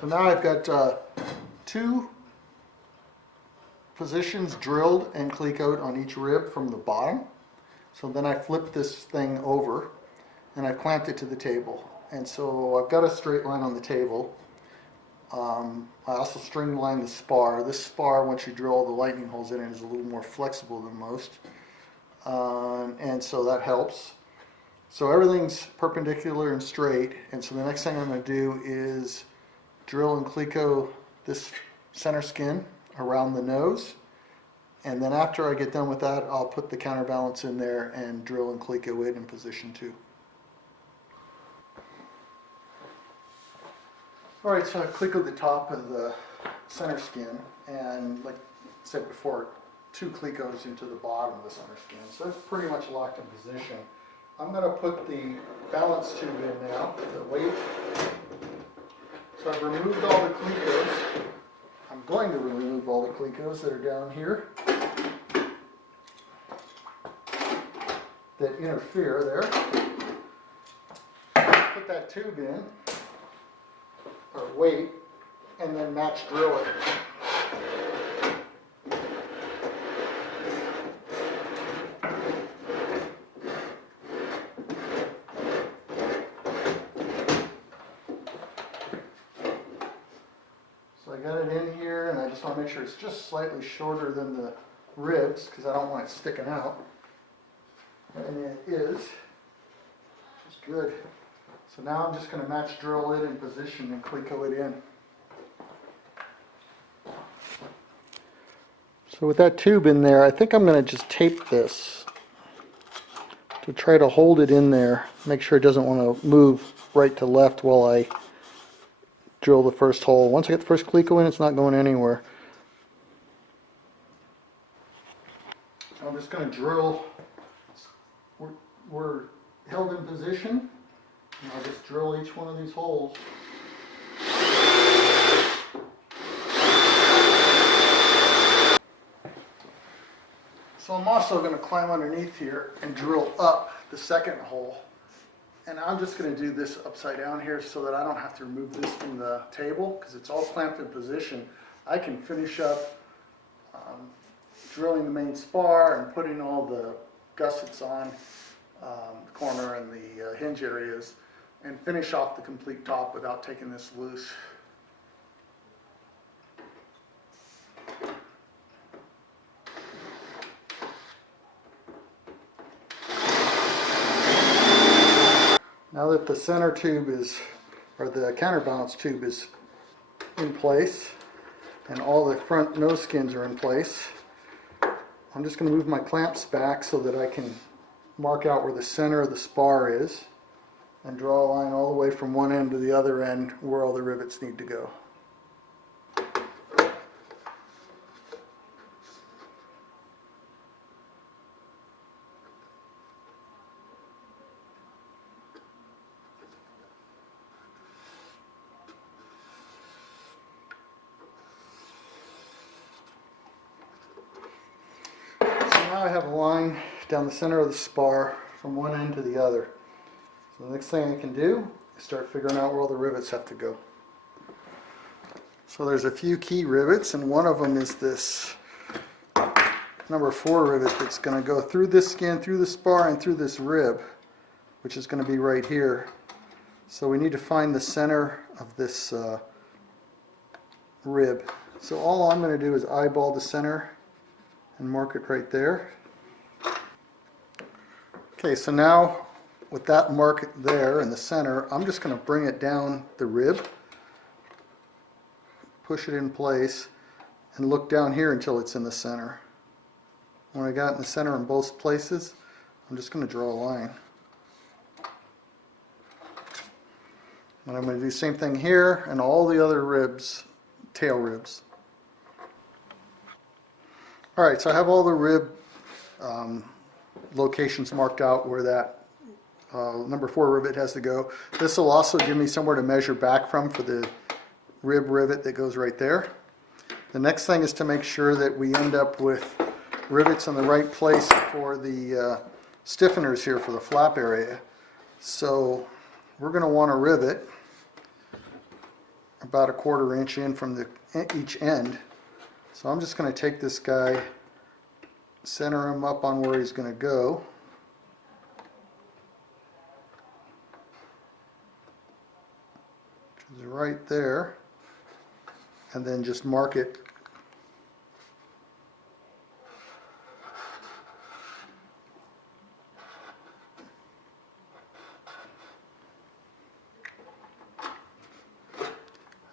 So now I've got two positions drilled and clecoed on each rib from the bottom. So then I flip this thing over and I clamped it to the table. And so I've got a straight line on the table. I also string line the spar. This spar, once you drill the lightning holes in it, is a little more flexible than most. And so that helps. So everything's perpendicular and straight. And so the next thing I'm going to do is drill and cleco this center skin around the nose. And then after I get done with that, I'll put the counterbalance in there and drill and cleco it in position 2. Alright, so I clecoed the top of the center skin, and like I said before, 2 clecos into the bottom of the center skin. So that's pretty much locked in position. I'm going to put the balance tube in now, the weight. So I've removed all the clecos. I'm going to remove all the clecos that are down here that interfere there. Put that tube in, or weight, and then match drill it. So I got it in here, and I just want to make sure it's just slightly shorter than the ribs because I don't want it sticking out. And it is, which is good. So now I'm just going to match drill it in position and cleco it in. So with that tube in there, I think I'm going to just tape this to try to hold it in there. Make sure it doesn't want to move right to left while I drill the first hole. Once I get the first cleco in, it's not going anywhere. So I'm just going to drill. We're held in position. And I'll just drill each one of these holes. So I'm also going to climb underneath here and drill up the second hole. And I'm just going to do this upside down here so that I don't have to remove this from the table because it's all clamped in position. I can finish up drilling the main spar and putting all the gussets on the corner and the hinge areas, and finish off the complete top without taking this loose. Now that the center tube is, or the counterbalance tube is in place, and all the front nose skins are in place, I'm just going to move my clamps back so that I can mark out where the center of the spar is, and draw a line all the way from one end to the other end where all the rivets need to go. So now I have a line down the center of the spar from one end to the other. So the next thing I can do is start figuring out where all the rivets have to go. So there's a few key rivets, and one of them is this number 4 rivet that's going to go through this skin, through the spar, and through this rib, which is going to be right here. So we need to find the center of this rib. So all I'm going to do is eyeball the center and mark it right there. Okay, so now with that mark there in the center, I'm just going to bring it down the rib, push it in place, and look down here until it's in the center. When I got it in the center in both places, I'm just going to draw a line. And I'm going to do the same thing here and all the other ribs, tail ribs. Alright, so I have all the rib locations marked out where that number 4 rivet has to go. This will also give me somewhere to measure back from for the rib rivet that goes right there. The next thing is to make sure that we end up with rivets in the right place for the stiffeners here for the flap area. So we're going to want a rivet about a 1/4 inch in from each end. So I'm just going to take this guy, center him up on where he's going to go. Which is right there. And then just mark it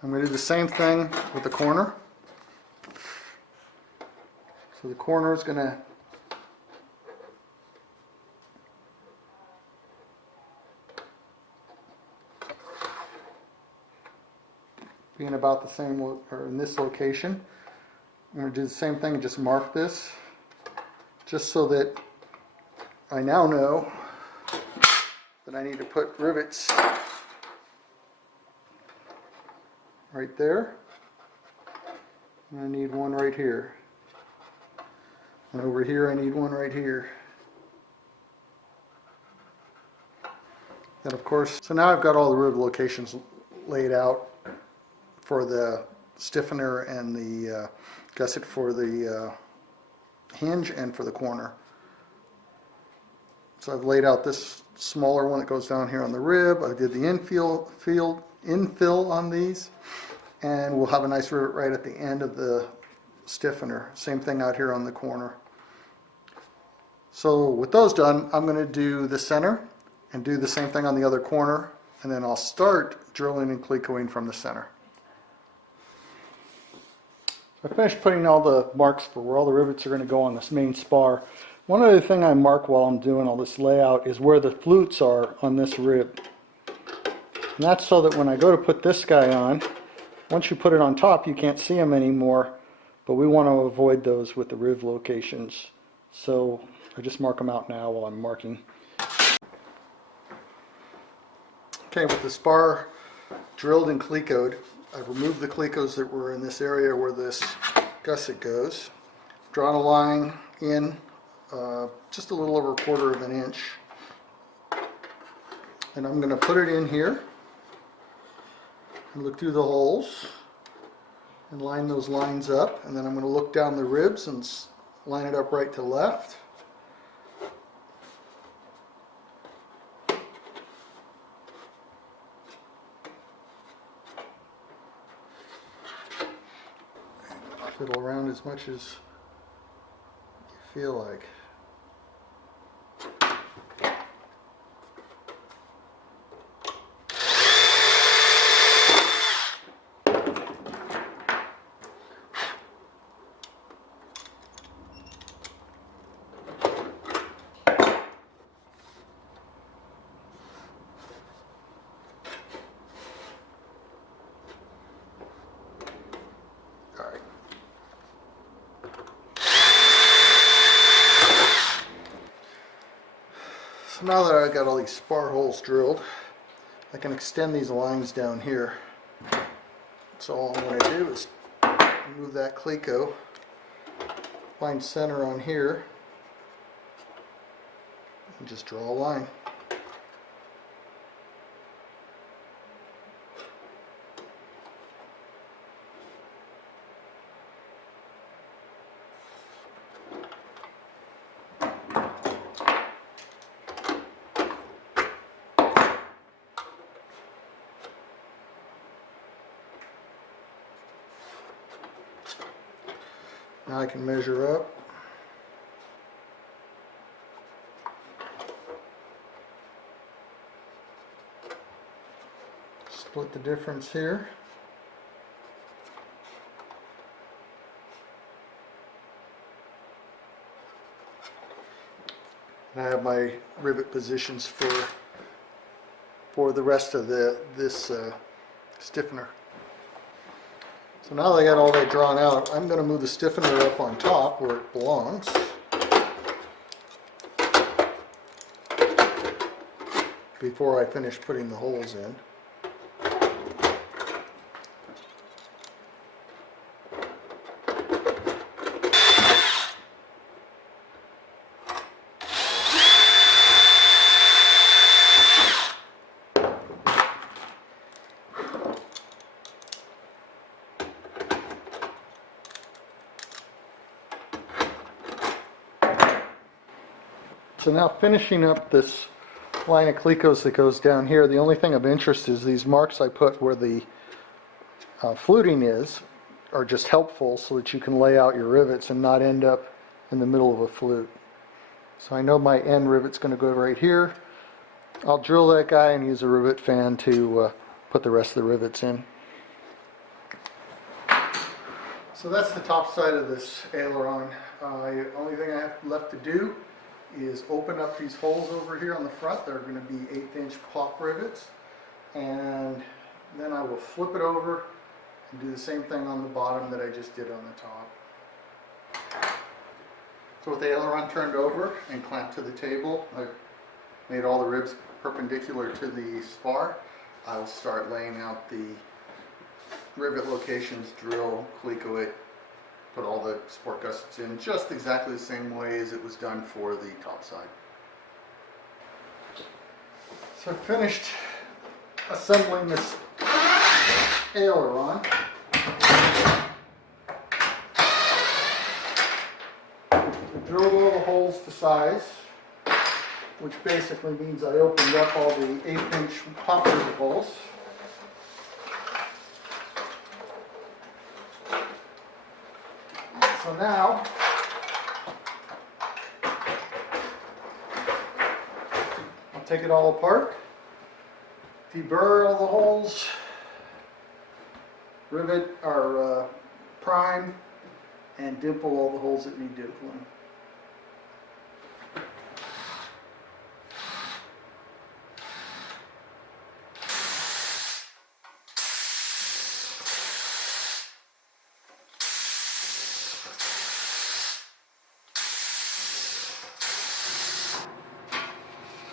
I'm going to do the same thing with the corner. So the corner is going to be in about the same, or in this location. I'm going to do the same thing and just mark this, just so that I now know that I need to put rivets right there, and I need one right here, and over here I need one right here. And of course, so now I've got all the rivet locations laid out for the stiffener and the gusset for the hinge and for the corner. So I've laid out this smaller one that goes down here on the rib. I did the infill on these, and we'll have a nice rivet right at the end of the stiffener. Same thing out here on the corner. So with those done, I'm going to do the center and do the same thing on the other corner, and then I'll start drilling and clecoing from the center. I finished putting all the marks for where all the rivets are going to go on this main spar. One other thing I mark while I'm doing all this layout is where the flutes are on this rib. And that's so that when I go to put this guy on, once you put it on top, you can't see them anymore, but we want to avoid those with the rivet locations. So I just mark them out now while I'm marking. Okay, with the spar drilled and clecoed, I've removed the clecos that were in this area where this gusset goes. Drawn a line in just a little over 1/4 inch, and I'm going to put it in here and look through the holes and line those lines up, and then I'm going to look down the ribs and line it up right to left. Fiddle around as much as you feel like. So now that I've got all these spar holes drilled, I can extend these lines down here. So all I'm going to do is move that cleco, find center on here, and just draw a line. Now I can measure up. Split the difference here. And I have my rivet positions for the rest of this stiffener. So now that I got all that drawn out, I'm going to move the stiffener up on top where it belongs. Before I finish putting the holes in. So now finishing up this line of clecos that goes down here, the only thing of interest is these marks I put where the fluting is are just helpful so that you can lay out your rivets and not end up in the middle of a flute. So I know my end rivet's going to go right here. I'll drill that guy and use a rivet fan to put the rest of the rivets in. So that's the top side of this aileron. The only thing I have left to do is open up these holes over here on the front. They're going to be 1/8" pop rivets, and then I will flip it over and do the same thing on the bottom that I just did on the top. So with the aileron turned over and clamped to the table, I've made all the ribs perpendicular to the spar. I'll start laying out the Rivet Locations drill, cleco it, put all the support gussets in just exactly the same way as it was done for the top side. So I finished assembling this aileron. I drilled all the holes to size, which basically means I opened up all the 1/8" pop rivet holes. So now, I'll take it all apart, deburr all the holes, rivet or prime, and dimple all the holes that need dimpling.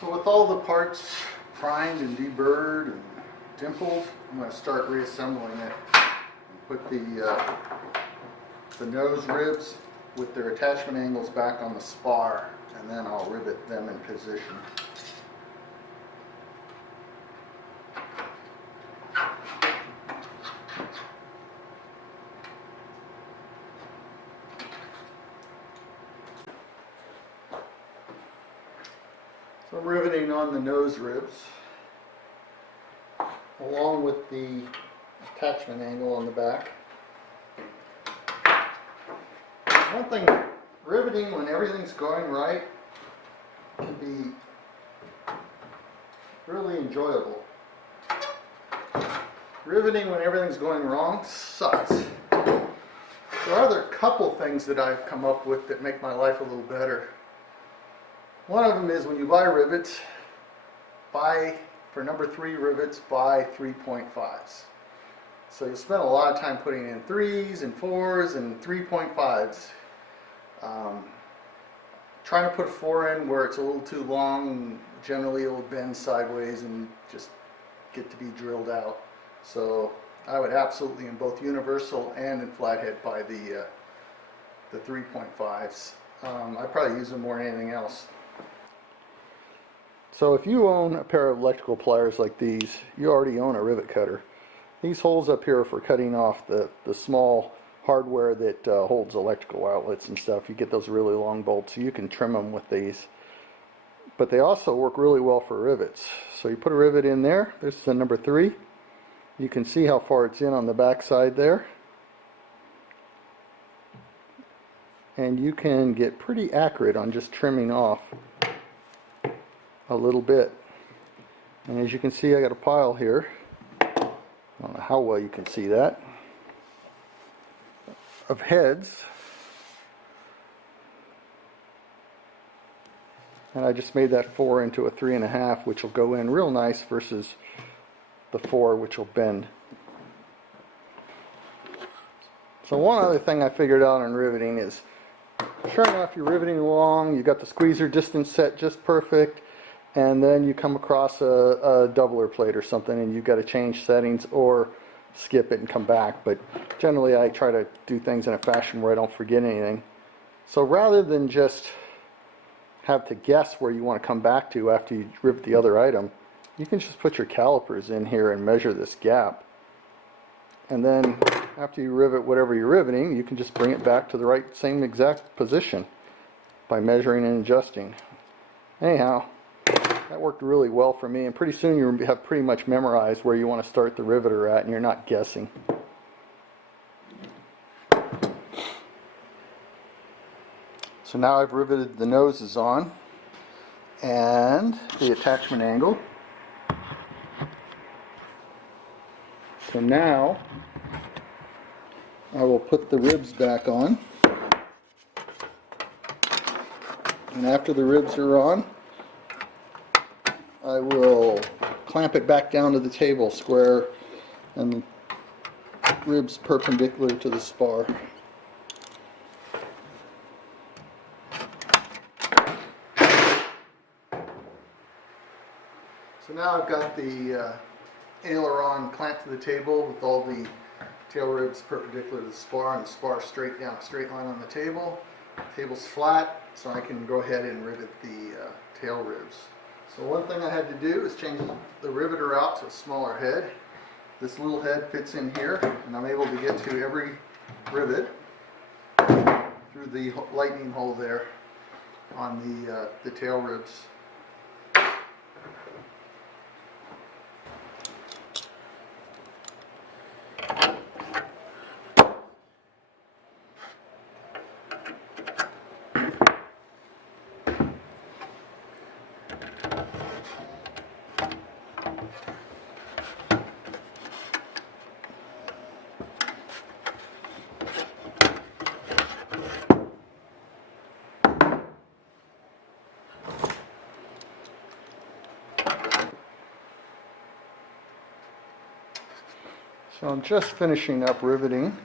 So with all the parts primed and deburred and dimpled, I'm going to start reassembling it. Put the nose ribs with their attachment angles back on the spar, and then I'll rivet them in position. So I'm riveting on the nose ribs along with the attachment angle on the back. One thing, riveting when everything's going right can be really enjoyable. Riveting when everything's going wrong sucks. There are a couple things that I've come up with that make my life a little better. One of them is when you buy rivets, for number 3 rivets, buy 3.5s. So you spend a lot of time putting in 3s and 4s and 3.5s. Trying to put a 4 in where it's a little too long, generally it will bend sideways and just get to be drilled out. So I would absolutely, in both universal and in flathead, buy the 3.5s. I probably use them more than anything else. So if you own a pair of electrical pliers like these, you already own a rivet cutter. These holes up here are for cutting off the small hardware that holds electrical outlets and stuff. You get those really long bolts, so you can trim them with these. But they also work really well for rivets. So you put a rivet in there. This is the number 3. You can see how far it's in on the back side there. And you can get pretty accurate on just trimming off a little bit. And as you can see, I got a pile here. I don't know how well you can see that, of heads. And I just made that 4 into a 3.5, which will go in real nice versus the 4, which will bend. So one other thing I figured out in riveting is, sure enough, you're riveting along, you got the squeezer distance set just perfect, and then you come across a doubler plate or something and you've got to change settings or skip it and come back. But generally I try to do things in a fashion where I don't forget anything. So rather than just have to guess where you want to come back to after you rivet the other item, you can just put your calipers in here and measure this gap. And then after you rivet whatever you're riveting, you can just bring it back to the same exact position by measuring and adjusting. Anyhow, that worked really well for me, and pretty soon you have pretty much memorized where you want to start the riveter at, and you're not guessing. So now I've riveted the noses on and the attachment angle. So now I will put the ribs back on, and after the ribs are on, I will clamp it back down to the table square and ribs perpendicular to the spar. So now I've got the aileron clamped to the table with all the tail ribs perpendicular to the spar and the spar straight down, straight line on the table. The table's flat, so I can go ahead and rivet the tail ribs. So one thing I had to do is change the riveter out to a smaller head. This little head fits in here, and I'm able to get to every rivet through the lightning hole there on the tail ribs. So I'm just finishing up riveting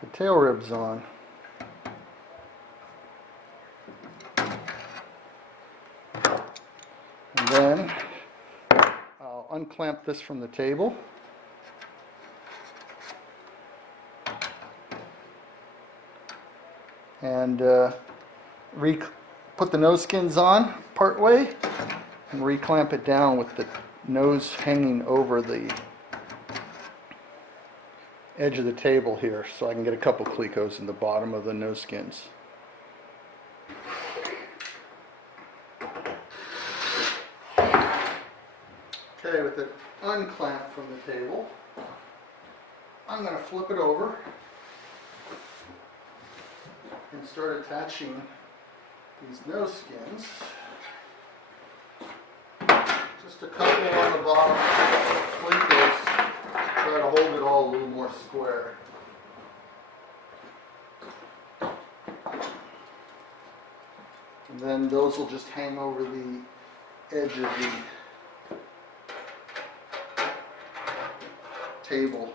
the tail ribs on. And then I'll unclamp this from the table. And put the nose skins on part way and reclamp it down with the nose hanging over the edge of the table here, so I can get a couple clecos in the bottom of the nose skins. Okay, with it unclamped from the table, I'm going to flip it over and start attaching these nose skins. Just a couple on the bottom, clecos. Try to hold it all a little more square. And then those will just hang over the edge of the table.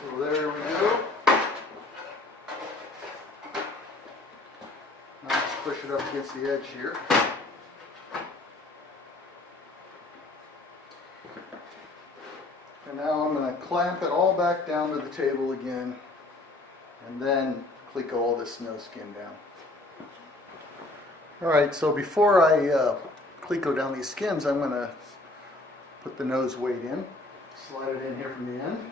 So there we go. Now let's push it up against the edge here. And now I'm going to clamp it all back down to the table again, and then cleco all this nose skin down. Alright, so before I cleco down these skins, I'm going to put the nose weight in. Slide it in here from the end.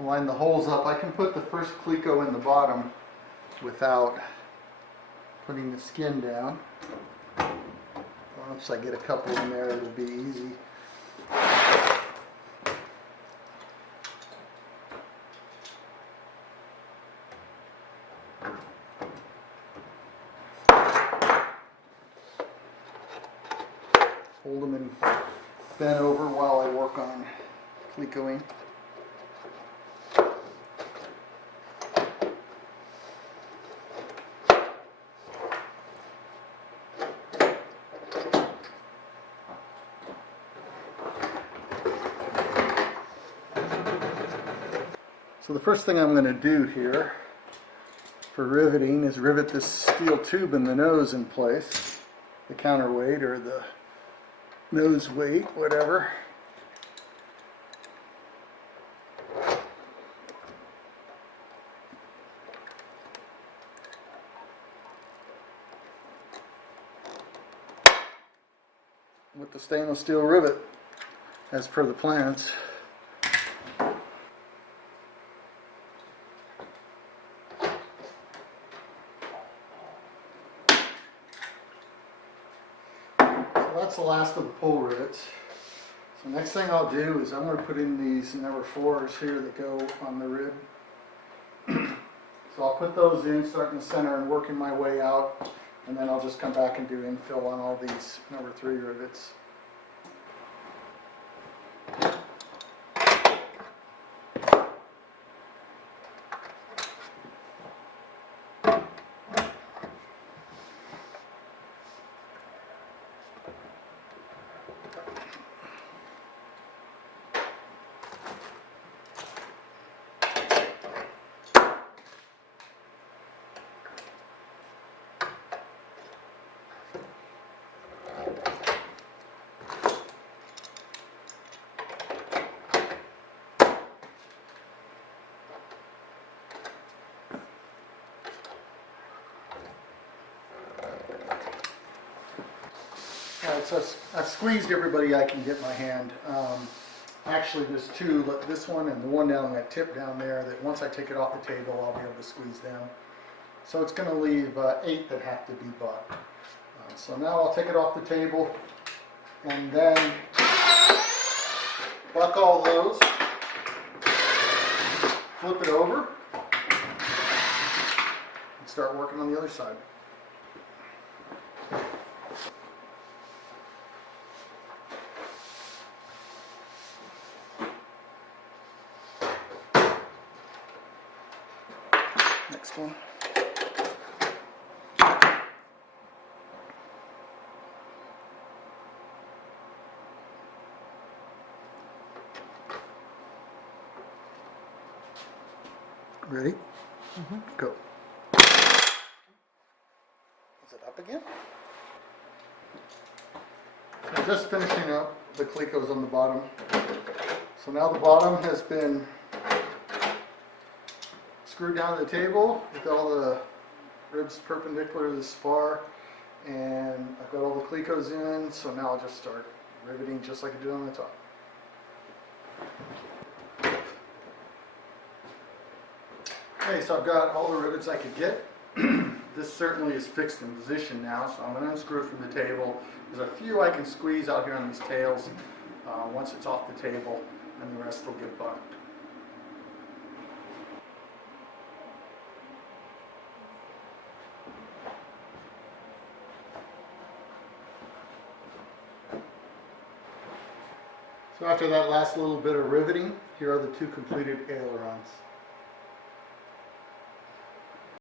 Line the holes up. I can put the first cleco in the bottom without putting the skin down. Once I get a couple in there, it'll be easy. Hold them and bend over while I work on clecoing. So the first thing I'm going to do here for riveting is rivet this steel tube in the nose in place, the counterweight or the nose weight, whatever. With the stainless steel rivet, as per the plans. That's the last of the pull rivets. So next thing I'll do is I'm going to put in these number 4s here that go on the rib. So I'll put those in, start in the center and working my way out, and then I'll just come back and do infill on all these number 3 rivets. Alright, so I've squeezed everybody I can get my hand. Actually, there's 2, this one and the one down that tip down there, that once I take it off the table, I'll be able to squeeze them. So it's going to leave 8 that have to be bucked. So now I'll take it off the table and then buck all those, flip it over, and start working on the other side. Next one. Ready? Go. Is it up again? So just finishing up the clecos on the bottom. So now the bottom has been screwed down to the table with all the ribs perpendicular to the spar, and I've got all the clecos in, so now I'll just start riveting just like I did on the top. Okay, so I've got all the rivets I could get. This certainly is fixed in position now, so I'm going to unscrew it from the table. There's a few I can squeeze out here on these tails once it's off the table, and the rest will get bucked. So after that last little bit of riveting, here are the 2 completed ailerons.